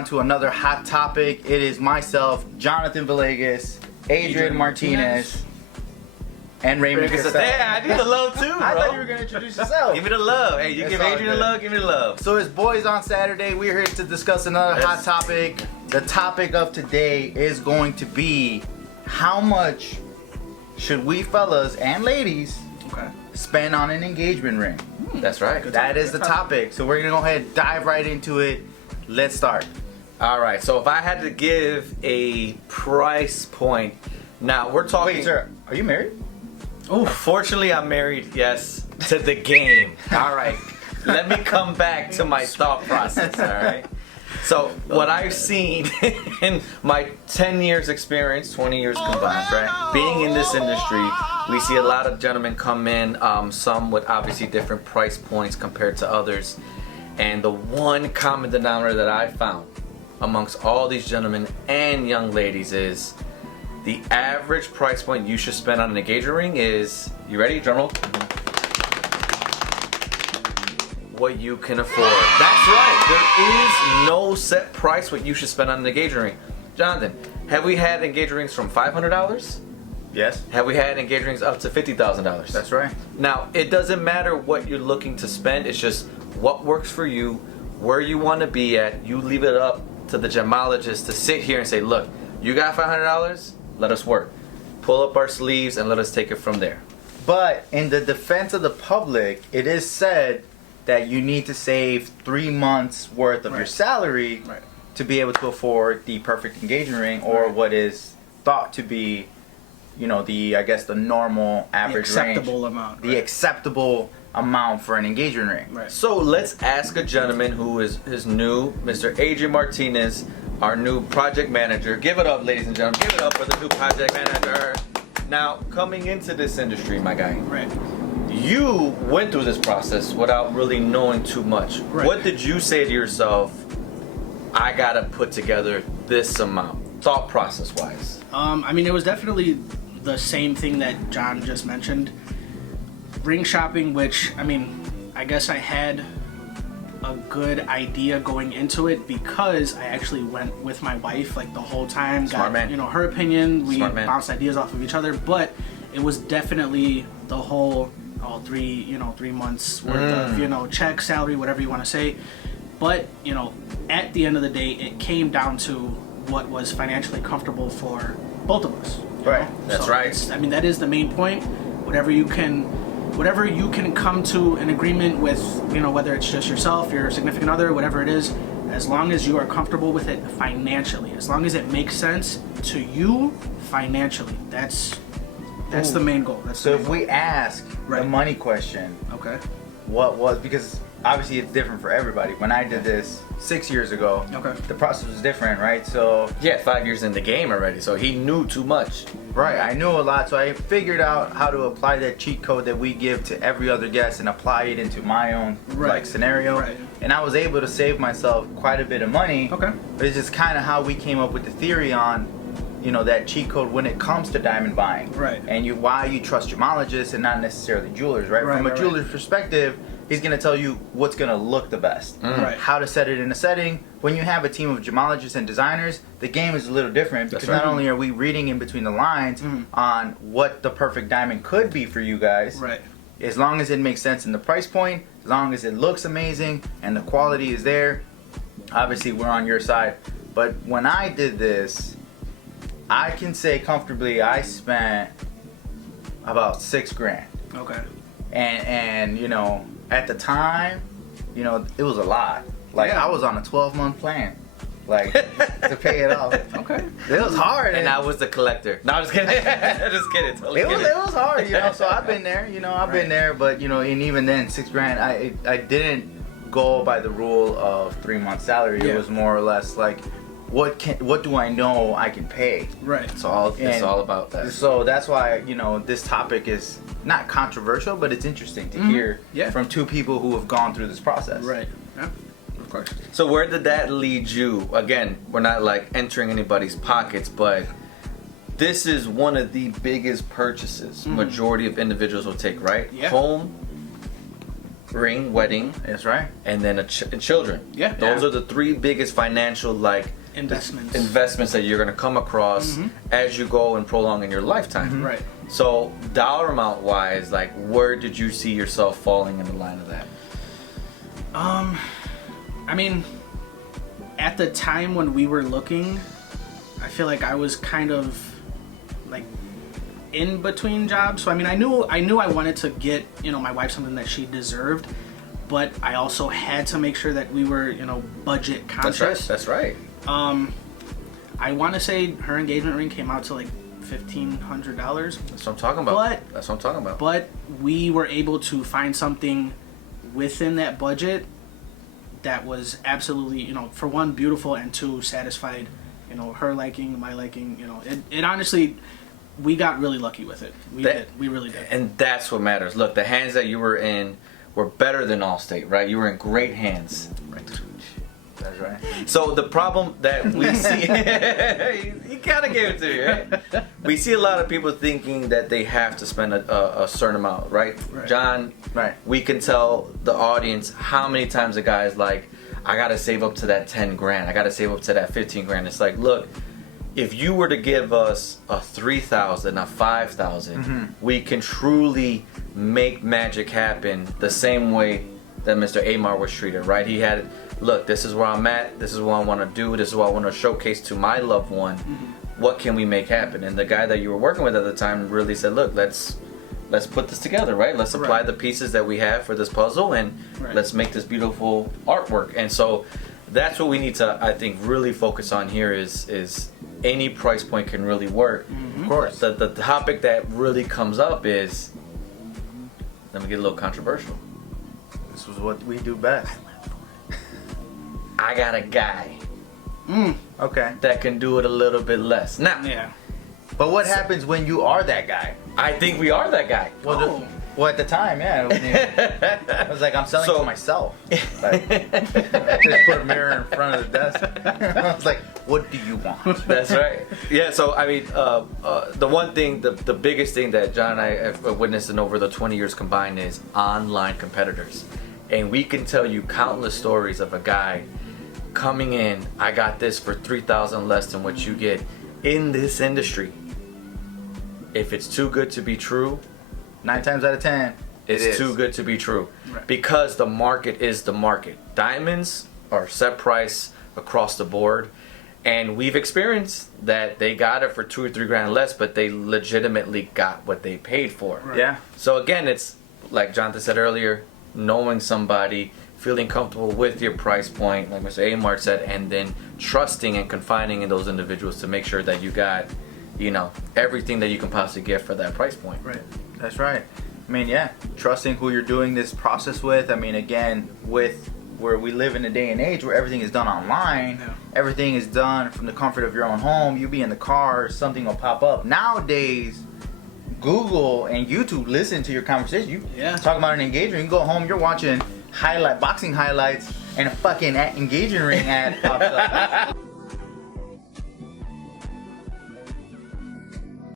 on to another hot topic. It is myself, Jonathan Villegas, Adrian Martinez, and Raymond Cassell. Yeah, I need the love too, bro. I thought you were gonna introduce yourself. Give me the love. Hey, you It's give all Adrian the good. love, give me the love. So it's Boys on Saturday. We're here to discuss another hot topic. The topic of today is going to be how much should we fellas and ladies spend on an engagement ring? That's right. That is the topic. So we're gonna go ahead and dive right into it. Let's start. All right. So if I had to give a price point, now we're talking. Wait, sir, are you married? Oh, fortunately, I'm married. Yes, to the game. All right. Let me come back to my thought process. All right. So what I've seen in my 10 years experience, 20 years combined, right? Being in this industry, we see a lot of gentlemen come in, some with obviously different price points compared to others. And the one common denominator that I found amongst all these gentlemen and young ladies is the average price point you should spend on an engagement ring is, you ready? Drum roll. What you can afford. That's right. There is no set price what you should spend on an engagement ring. Jonathan, have we had engagement rings from $500? Yes. Have we had engagement rings up to $50,000? That's right. Now, it doesn't matter what you're looking to spend. It's just what works for you, where you want to be at. You leave it up to the gemologist to sit here and say, look, you got $500? Let us work. Pull up our sleeves and let us take it from there. But in the defense of the public, it is said that you need to save 3 months worth of your salary to be able to afford the perfect engagement ring, or what is thought to be, you know, I guess the normal average acceptable range. amount. The acceptable amount for an engagement ring. Right. So let's ask a gentleman who is new, Mr. Adrian Martinez, our new project manager. Give it up, ladies and gentlemen. Give it up for the new project manager. Now, coming into this industry, my guy. Right. You went through this process without really knowing too much. Right. What did you say to yourself, I gotta put together this amount, thought process wise? I mean, it was definitely the same thing that John just mentioned. Ring shopping, which, I mean, I guess I had a good idea going into it because I actually went with my wife like the whole time. Smart man. You know, her opinion. We Smart man. bounced ideas off of each other, but it was definitely the whole 3 months worth of, check, salary, whatever you want to say. But, at the end of the day, it came down to what was financially comfortable for both of us. Right. That's So right. I mean, that is the main point. Whatever you can come to an agreement with, whether it's just yourself, your significant other, whatever it is, as long as you are comfortable with it financially, as long as it makes sense to you financially, that's the main goal. So if we ask the money question, Okay. what was, because obviously it's different for everybody. When I did this 6 years ago, the process was different, right? So Yeah, 5 years in the game already, so he knew too much. right, I knew a lot, so I figured out how to apply that cheat code that we give to every other guest and apply it into my own scenario. Right. And I was able to save myself quite a bit of money. Okay. But it's just kind of how we came up with the theory on, that cheat code when it comes to diamond buying. Right. And why you trust gemologists and not necessarily jewelers, right? From a jeweler's perspective, he's going to tell you what's going to look the best. Right. How to set it in a setting. When you have a team of gemologists and designers, the game is a little different because not only are we reading in between the lines on what the perfect diamond could be for you guys, Right. as long as it makes sense in the price point, as long as it looks amazing and the quality is there, obviously we're on your side. But when I did this, I can say comfortably I spent about $6,000. Okay. And at the time, it was a lot. Like I was on a 12-month plan, like to pay it off. Okay. It was hard. And I was the collector. No, I'm just kidding. Just kidding. Totally It kidding. was hard, So I've been there, I've been there, but and even then, $6,000, I didn't go by the rule of 3 months salary. It was more or less like, what do I know I can pay? Right. It's all about that. So that's why this topic is not controversial, but it's interesting to hear from two people who have gone through this process. Right. Yeah. Of course. So where did that lead you? Again, we're not like entering anybody's pockets, but this is one of the biggest purchases majority of individuals will take, right? Yeah. Home, ring, wedding, That's right. and then children. Yeah. Those Yeah. are the three biggest financial investments that you're gonna come across as you go and prolong in your lifetime. Right. So dollar amount wise, like where did you see yourself falling in the line of that? I mean, at the time when we were looking, I feel like I was kind of like in between jobs. So I mean, I knew I wanted to get, you know, my wife something that she deserved, but I also had to make sure that we were, you know, budget conscious. That's right. I want to say her engagement ring came out to like $1,500. That's what I'm talking about. That's what I'm talking about. But we were able to find something within that budget that was absolutely, you know, for one, beautiful, and two, satisfied, you know, her liking, my liking, you know. It honestly, we got really lucky with it. We really did. And that's what matters. Look, the hands that you were in were better than Allstate, right? You were in great hands. Right. That's right. So the problem that we see, you kind of gave it to me, right? We see a lot of people thinking that they have to spend a certain amount, right? John, Right. we can tell the audience how many times a guy is like, I got to save up to that 10 grand. I got to save up to that 15 grand. It's like, look, if you were to give us a 3,000, a 5,000, we can truly make magic happen the same way that Mr. Amar was treated, right? He had, look, this is where I'm at, this is what I want to do, this is what I want to showcase to my loved one. What can we make happen? And the guy that you were working with at the time really said, look, let's put this together, right? Let's apply the pieces that we have for this puzzle, and let's make this beautiful artwork. And so that's what we need to, I think, really focus on here is any price point can really work. Of course. The topic that really comes up is, let me get a little controversial. This was what we do best. I got a guy Okay. that can do it a little bit less. Now, Yeah. But what happens when you are that guy? I think we are that guy. Well, well, at the time, yeah. I was like, I'm selling So- to myself. Like, I just put a mirror in front of the desk. I was like, what do you want? That's right. Yeah, so I mean, the one thing, the biggest thing that John and I have witnessed in over the 20 years combined is online competitors. And we can tell you countless stories of a guy coming in, I got this for 3,000 less than what you get in this industry. If it's too good to be true, 9 times out of 10, it's too good to be true. Right. Because the market is the market. Diamonds are set price across the board. And we've experienced that they got it for 2 or 3 grand less, but they legitimately got what they paid for. Right. Yeah. So again, it's like Jonathan said earlier, knowing somebody, feeling comfortable with your price point, like Mr. Amar said, and then trusting and confiding in those individuals to make sure that you got, you know, everything that you can possibly get for that price point. Right. That's right. I mean, yeah, trusting who you're doing this process with. I mean, again, with where we live in a day and age where everything is done online, Yeah. everything is done from the comfort of your own home. You be in the car, something will pop up. Nowadays, Google and YouTube listen to your conversation. You talk about an engagement, you go home, you're watching boxing highlights, and a fucking engagement ring ad pops up.